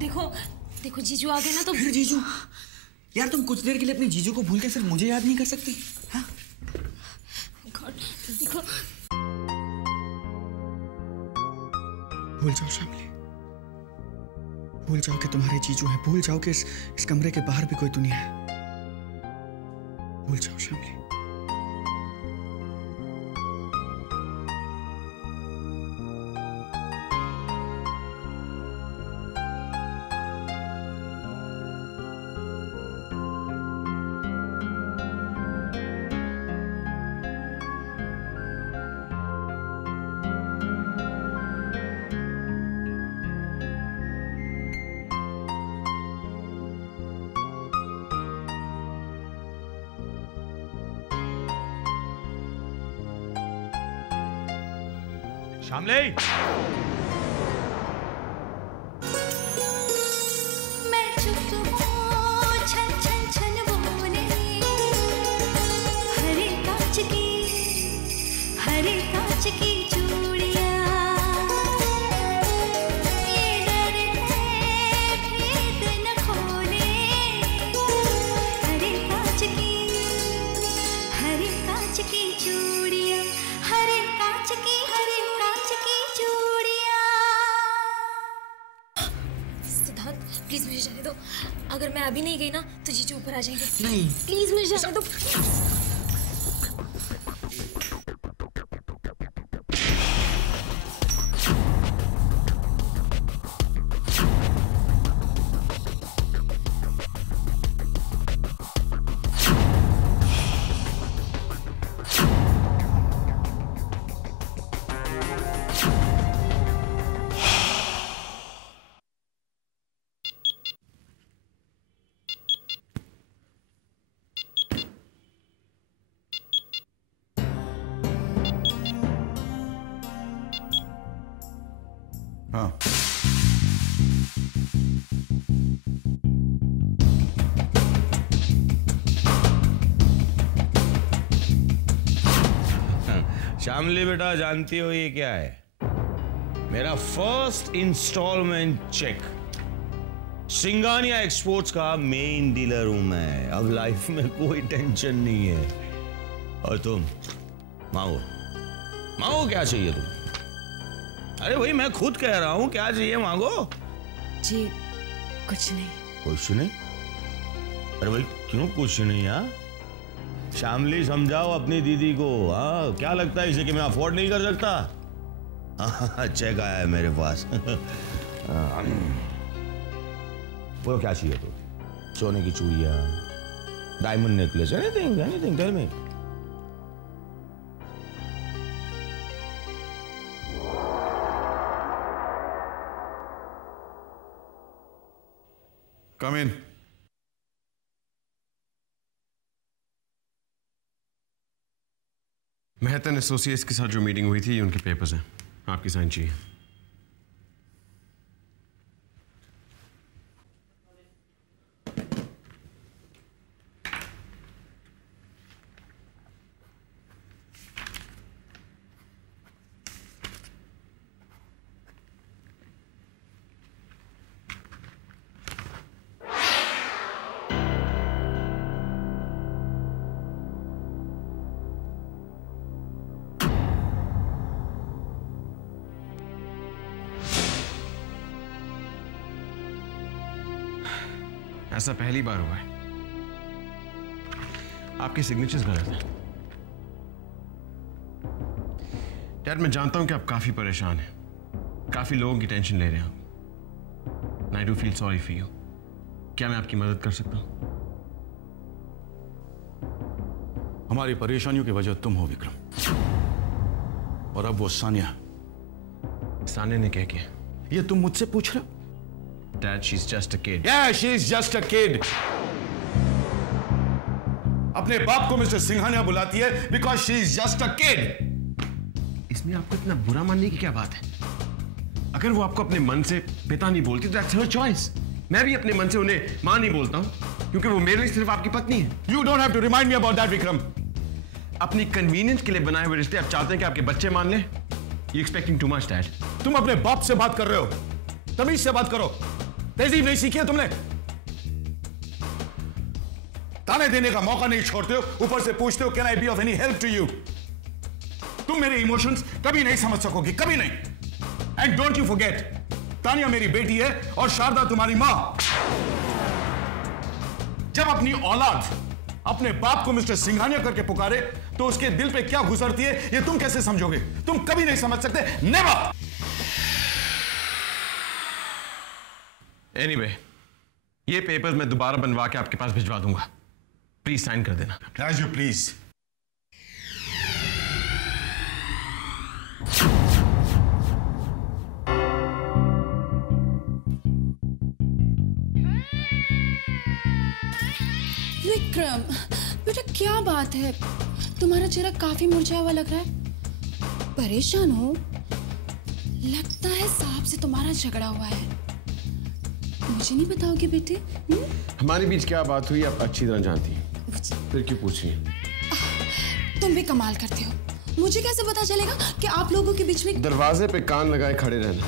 देखो देखो जीजू आ गए ना तो। फिर जीजू? यार तुम कुछ देर के लिए अपने जीजू को भूल के सिर्फ मुझे याद नहीं कर सकती? हाँ? देखो भूल जाओ शामली, भूल जाओ कि तुम्हारे जीजू हैं, भूल जाओ कि इस कमरे के बाहर भी कोई दुनिया है। भूल जाओ शामली। शामली, मैं चुप हूँ, छन छन छन बोले, हरे कांच की चूड़ियाँ, ये डर है भेद न खोले, हरे कांच की चूड़ियाँ, हरे कांच की चूड़ियाँ। सिद्धार्थ प्लीज मुझे जाने दो, अगर मैं अभी नहीं गई ना तो जीजू ऊपर आ जाएंगे। नहीं प्लीज मुझे जाने दो। हाँ शामली बेटा, जानती हो ये क्या है? मेरा first instalment cheque. Singhania exports का मेन डीलर हूं मैं। अब लाइफ में कोई टेंशन नहीं है। और तुम मांगो, मांगो क्या चाहिए तुम? अरे भाई मैं खुद कह रहा हूं, क्या चाहिए मांगो। जी कुछ नहीं। कुछ नहीं? अरे भाई क्यों कुछ नहीं? यार शामली समझाओ अपनी दीदी को। हाँ क्या लगता है इसे कि मैं अफोर्ड नहीं कर सकता? हाँ चेक आया है मेरे पास। बोलो क्या चाहिए तो? सोने की चूड़ियां, diamond necklace, anything anything tell me. Come in. Mehtan associates के साथ जो मीटिंग हुई थी, ये उनके पेपर्स हैं, आपकी साइन चाहिए। ऐसा पहली बार हुआ है। आपके सिग्नेचर्स गलत हैं। डैड मैं जानता हूं कि आप काफी परेशान हैं, काफी लोगों की टेंशन ले रहे हैं। I do feel sorry for you. क्या मैं आपकी मदद कर सकता हूं? हमारी परेशानियों की वजह तुम हो विक्रम, और अब वो सानिया ने क्या किया? ये तुम मुझसे पूछ रहे हो? Dad, she's just a kid. Yeah, she's just a kid. अपने बाप को मिस्टर सिंघानिया बुलाती है because she's just a kid. इसमें आपको इतना बुरा मानने की क्या बात है? अगर वो आपको अपने मन से पिता नहीं बोलती, that's her choice. मैं भी अपने मन से उन्हें मां नहीं बोलता हूं, क्योंकि वो मेरे लिए सिर्फ आपकी पत्नी है। You don't have to remind me about that, Vikram. अपनी कन्वीनियंस के लिए बनाए हुए रिश्ते आप चाहते हैं कि आपके बच्चे मान लें? You expecting too much, Dad. तुम अपने बाप से बात कर रहे हो, तमीज से बात करो। तहजीब नहीं सीखी है तुमने? ताने देने का मौका नहीं छोड़ते हो, ऊपर से पूछते हो can I be of any help to you. तुम मेरे इमोशंस कभी नहीं समझ सकोगी, कभी नहीं। And don't you forget, Tania मेरी बेटी है और शारदा तुम्हारी मां। जब अपनी औलाद अपने बाप को मिस्टर सिंघानिया करके पुकारे तो उसके दिल पे क्या गुजरती है ये तुम कैसे समझोगे? तुम कभी नहीं समझ सकते, नेवर। एनीवे, ये पेपर्स मैं दोबारा बनवा के आपके पास भिजवा दूंगा, प्लीज साइन कर देना। राजू प्लीज। विक्रम, बेटा क्या बात है? तुम्हारा चेहरा काफी मुरझाया हुआ लग रहा है। परेशान हो? लगता है साहब से तुम्हारा झगड़ा हुआ है। मुझे नहीं बताओगे बेटे? हमारे बीच क्या बात हुई आप अच्छी तरह जानती हैं, फिर क्यों पूछ रही हैं? तुम भी कमाल करते हो। मुझे कैसे पता चलेगा कि आप लोगों के बीच में? दरवाजे पे कान लगाए खड़े रहना,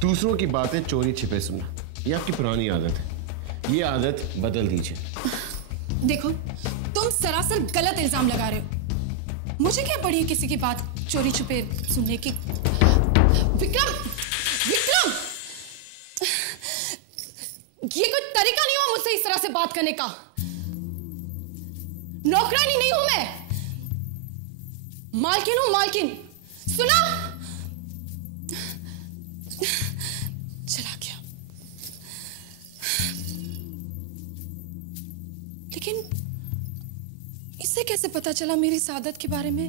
दूसरों की बातें चोरी छिपे सुनना, ये आपकी पुरानी आदत है। ये आदत बदल दीजिए। देखो, तुम सरासर गलत इल्जाम लगा रहे हो। मुझे क्या पड़ी है किसी की बात चोरी छुपे सुनने की? विक्रम, विक्रम, ये कोई तरीका नहीं हुआ मुझसे इस तरह से बात करने का। नौकरानी नहीं हूं मैं, मालकिन हूं, मालकिन। सुना? चला गया। लेकिन इसे कैसे पता चला मेरी सादत के बारे में?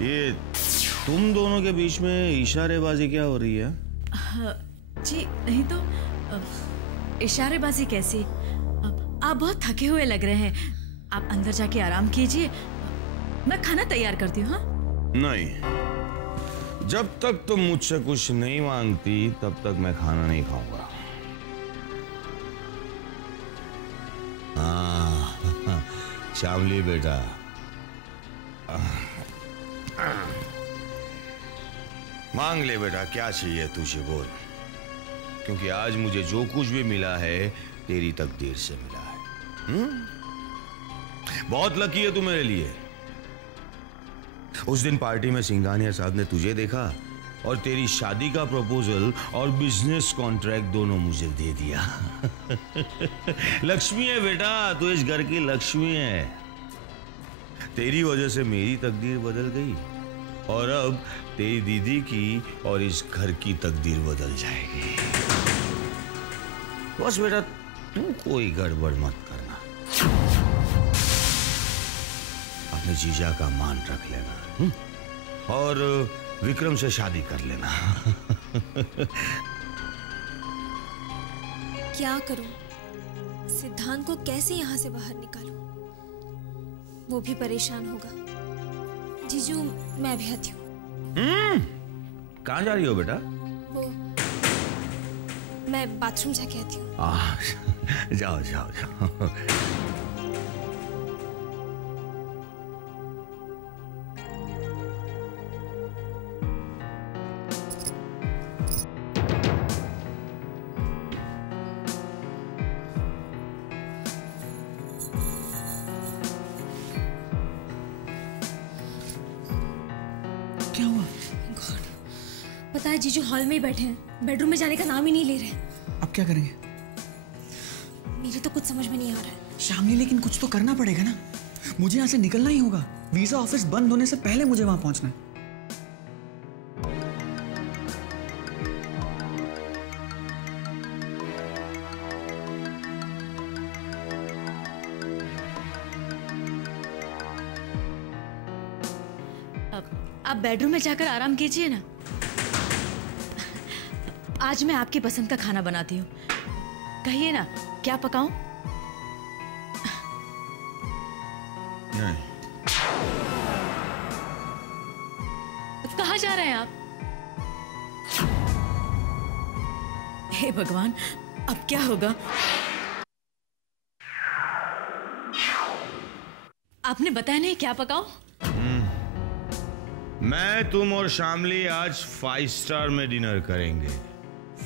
ये तुम दोनों के बीच में इशारेबाजी क्या हो रही है? जी नहीं तो इशारेबाजी कैसी? आप बहुत थके हुए लग रहे हैं, आप अंदर जाके आराम कीजिए, मैं खाना तैयार करती हूँ। हाँ? नहीं, जब तक तुम मुझसे कुछ नहीं मांगती तब तक मैं खाना नहीं खाऊंगा। हाँ श्यामली बेटा, मांग ले बेटा, क्या चाहिए तुझे बोल, क्योंकि आज मुझे जो कुछ भी मिला है तेरी तकदीर से मिला है। बहुत लकी है तू मेरे लिए। उस दिन पार्टी में सिंघानिया साहब ने तुझे देखा और तेरी शादी का प्रपोजल और बिजनेस कॉन्ट्रैक्ट दोनों मुझे दे दिया। लक्ष्मी है बेटा, तू इस घर की लक्ष्मी है। तेरी वजह से मेरी तकदीर बदल गई और अब तेरी दीदी की और इस घर की तकदीर बदल जाएगी। बस बेटा तू कोई गड़बड़ मत करना, अपने जीजा का मान रख लेना और विक्रम से शादी कर लेना। क्या करूं? सिद्धांत को कैसे यहाँ से बाहर निकालूं? वो भी परेशान होगा। जीजू मैं भी आती हूँ। कहाँ जा रही हो बेटा? वो मैं बाथरूम जाके आती हूँ। जाओ जाओ जाओ। क्या हुआ? गॉड, पता है जीजू हॉल में ही बैठे हैं, बेडरूम में जाने का नाम ही नहीं ले रहे। अब क्या करेंगे? मेरे तो कुछ समझ में नहीं आ रहा है। शामली, लेकिन कुछ तो करना पड़ेगा ना। मुझे यहाँ से निकलना ही होगा। वीजा ऑफिस बंद होने से पहले मुझे वहां पहुंचना है। आप बेडरूम में जाकर आराम कीजिए ना। आज मैं आपकी पसंद का खाना बनाती हूँ। कहिए ना, क्या पकाऊं? नहीं। कहाँ जा रहे हैं आप? हे भगवान, अब क्या होगा? आपने बताया नहीं क्या पकाऊं? मैं, तुम और शामली आज 5 स्टार में डिनर करेंगे।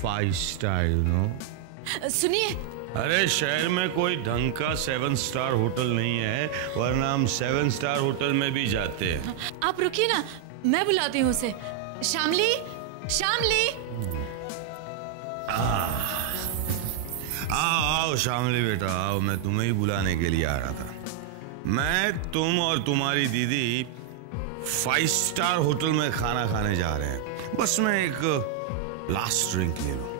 5 स्टार, यू नो। सुनिए। अरे शहर में कोई ढंग का 7 स्टार होटल नहीं है, वरना हम 7 स्टार होटल में भी जाते हैं। आप रुकिए ना, मैं बुलाती हूँ उसे। शामली, शामली। आओ शामली बेटा, आओ, मैं तुम्हें ही बुलाने के लिए आ रहा था। मैं, तुम और तुम्हारी दीदी 5 स्टार होटल में खाना खाने जा रहे हैं। बस मैं एक लास्ट ड्रिंक ले लूं।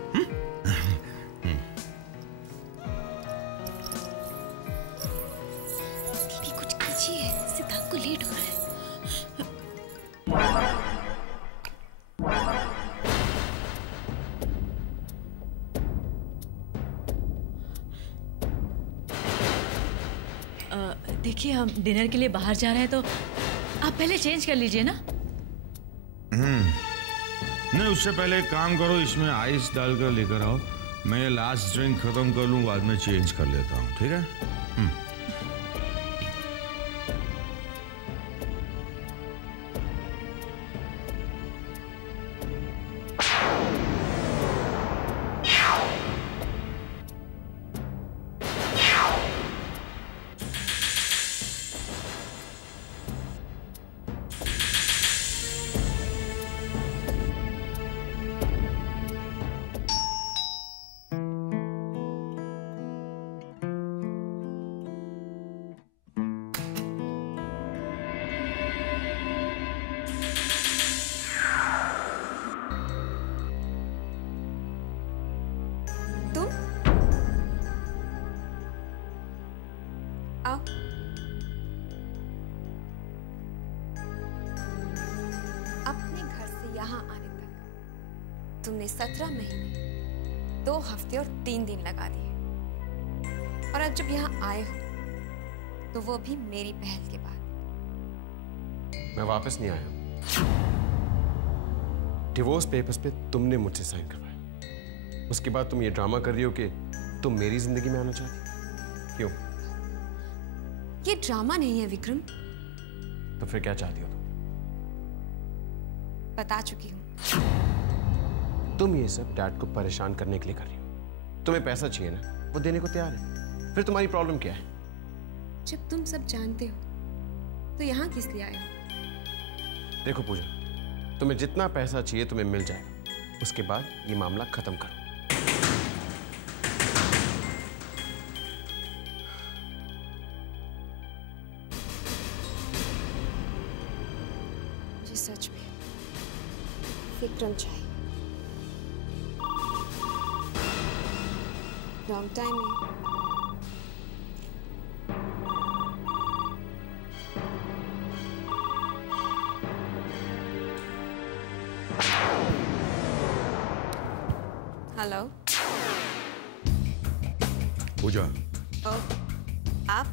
दीदी कुछ कीजिए, सिद्धांत को लेट हो रहा है। देखिए, हम डिनर के लिए बाहर जा रहे हैं, तो आप पहले चेंज कर लीजिए ना। नहीं, उससे पहले एक काम करो, इसमें आइस डालकर लेकर आओ। मैं ये लास्ट ड्रिंक खत्म कर लूं, बाद में चेंज कर लेता हूँ, ठीक है? आओ। अपने घर से यहाँ आने तक तुमने 17 महीने 2 हफ्ते और 3 दिन लगा दिए, और आज जब यहाँ आए हो तो वो भी मेरी पहल के बाद। मैं वापस नहीं आया। डिवोर्स पेपर्स पे तुमने मुझसे साइन करवाया, उसके बाद तुम ये ड्रामा कर रही हो कि तुम मेरी जिंदगी में आना चाहती। क्यों? ये ड्रामा नहीं है विक्रम। तो फिर क्या चाहती हो तुम? बता चुकी हूँ। तुम ये सब डैड को परेशान करने के लिए कर रही हो। तुम्हें पैसा चाहिए ना, वो देने को तैयार है। फिर तुम्हारी प्रॉब्लम क्या है? जब तुम सब जानते हो तो यहाँ किस लिए आए हो? देखो पूजा, तुम्हें जितना पैसा चाहिए तुम्हें मिल जाएगा, उसके बाद ये मामला खत्म करो। मुझे सच में विक्रम चाहिए। लॉन्ग टाइम में। हेलो। पूजा, ओ, आप?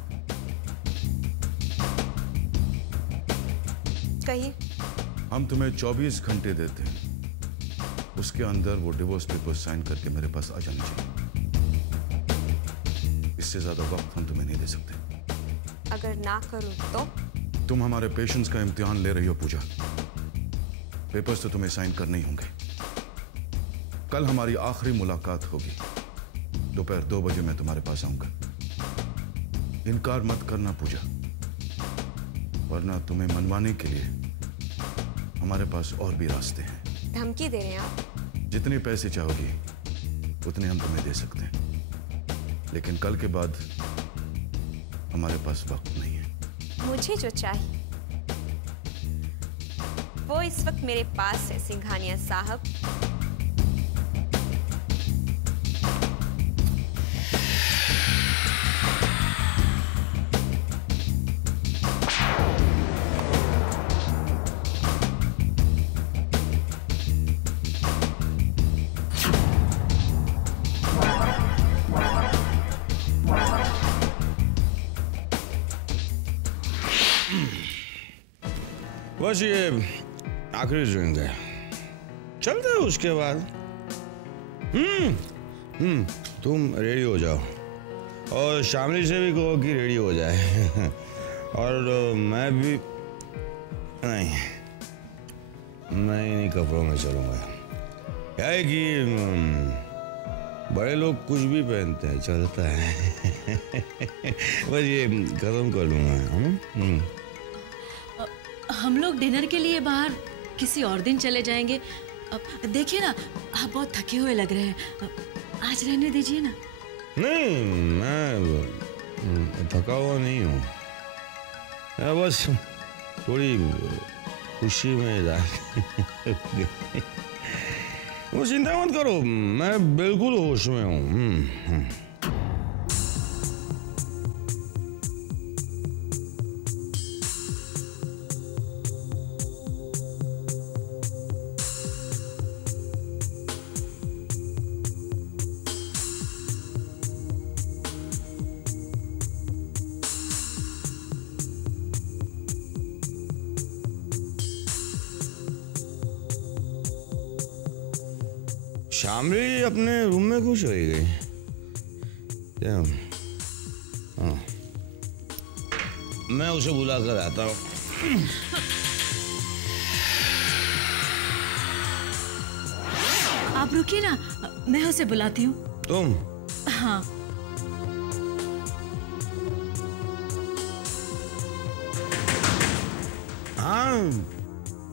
कहिए। हम तुम्हें 24 घंटे देते हैं, उसके अंदर वो डिवोर्स पेपर साइन करके मेरे पास आ जानी चाहिए। इससे ज्यादा वक्त हम तुम्हें नहीं दे सकते। अगर ना करूं तो? तुम हमारे पेशेंस का इम्तिहान ले रही हो पूजा। पेपर्स तो तुम्हें साइन करने ही होंगे। कल हमारी आखिरी मुलाकात होगी। दोपहर 2 बजे मैं तुम्हारे पास आऊंगा। इनकार मत करना पूजा, वरना तुम्हें मनवाने के लिए हमारे पास और भी रास्ते हैं। धमकी दे रहे हैं आप? जितने पैसे चाहोगी उतने हम तुम्हें दे सकते हैं, लेकिन कल के बाद हमारे पास वक्त नहीं है। मुझे जो चाहिए वो इस वक्त मेरे पास है सिंघानिया साहब। बस ये आखिरी ड्रिंक है, चलते हैं उसके बाद। तुम रेडी हो जाओ और शामली से भी कहो कि रेडी हो जाए। और मैं भी नहीं, मैं इन्हीं कपड़ों में चलूंगा। क्या है कि बड़े लोग कुछ भी पहनते हैं, चलता है। बस ये खत्म कर लूंगा। हम लोग डिनर के लिए बाहर किसी और दिन चले जाएंगे। देखिए ना, आप बहुत थके हुए लग रहे हैं, आज रहने दीजिए ना। नहीं, मैं थका हुआ नहीं हूँ, बस थोड़ी खुशी में वो चिंता मत करो, मैं बिल्कुल होश में हूँ। शामली अपने रूम में खुश हो गई क्या? हाँ, मैं उसे बुला कर आता हूँ। आप रुकिए ना, मैं उसे बुलाती हूँ। तुम? हाँ। हाँ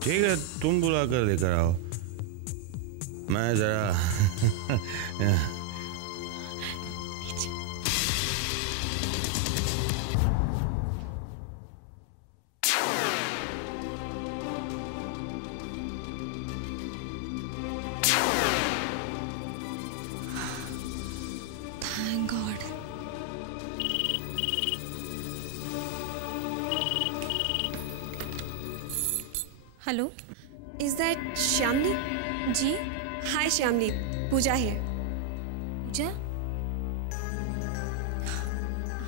ठीक है, तुम बुला कर लेकर आओ, मैं जरा Thank God. Hello, is that Shyamli? जी, हाय श्यामली, पूजा है। पूजा?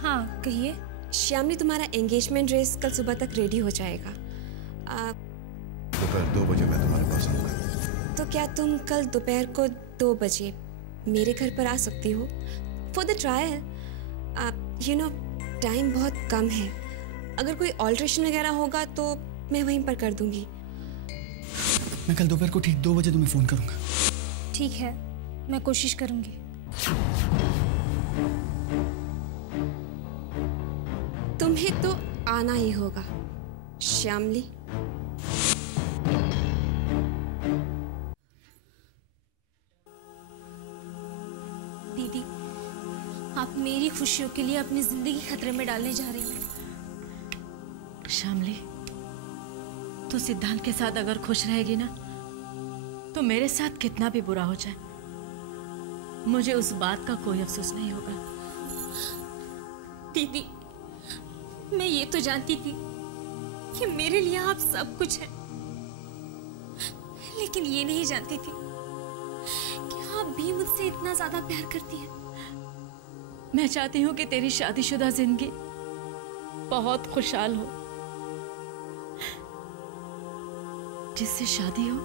हाँ कहिए। श्यामली, तुम्हारा एंगेजमेंट ड्रेस कल सुबह तक रेडी हो जाएगा। दोपहर 2 बजे मैं तुम्हारे पास आऊंगा। तो क्या तुम कल दोपहर को 2 बजे मेरे घर पर आ सकती हो for the trial? You know, time बहुत कम है, अगर कोई ऑल्ट्रेशन वगैरह होगा तो मैं वहीं पर कर दूंगी। मैं कल दोपहर को ठीक 2 बजे तुम्हें फोन करूंगा। ठीक है, मैं कोशिश करूंगी। तुम्हें तो आना ही होगा श्यामली। दीदी, आप मेरी खुशियों के लिए अपनी जिंदगी खतरे में डालने जा रही हैं। शामली, तो सिद्धांत के साथ अगर खुश रहेगी ना, तो मेरे साथ कितना भी बुरा हो जाए, मुझे उस बात का कोई अफसोस नहीं होगा। दीदी, मैं ये तो जानती थी कि मेरे लिए आप सब कुछ है, लेकिन ये नहीं जानती थी कि आप भी मुझसे इतना ज्यादा प्यार करती हैं। मैं चाहती हूँ कि तेरी शादीशुदा जिंदगी बहुत खुशहाल हो। जिससे शादी हो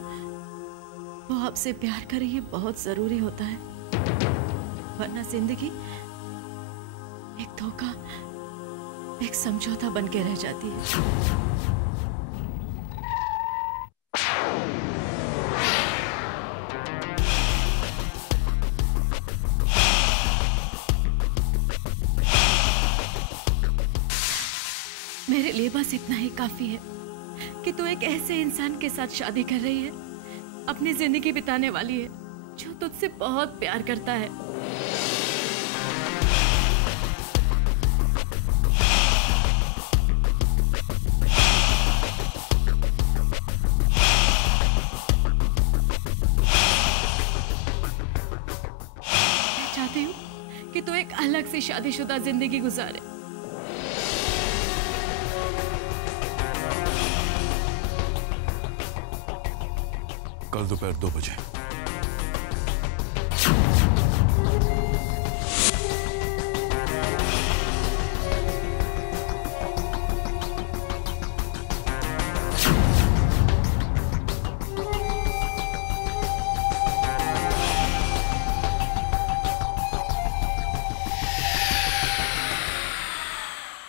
वो आपसे प्यार करे, ये बहुत जरूरी होता है, वरना जिंदगी एक धोखा, एक समझौता बन के रह जाती है। मेरे लिए बस इतना ही काफी है कि तू एक ऐसे इंसान के साथ शादी कर रही है, अपनी जिंदगी बिताने वाली है, जो तुझसे बहुत प्यार करता है। मैं चाहती हूँ कि तू एक अलग सी शादीशुदा जिंदगी गुजारे। कल दोपहर 2 बजे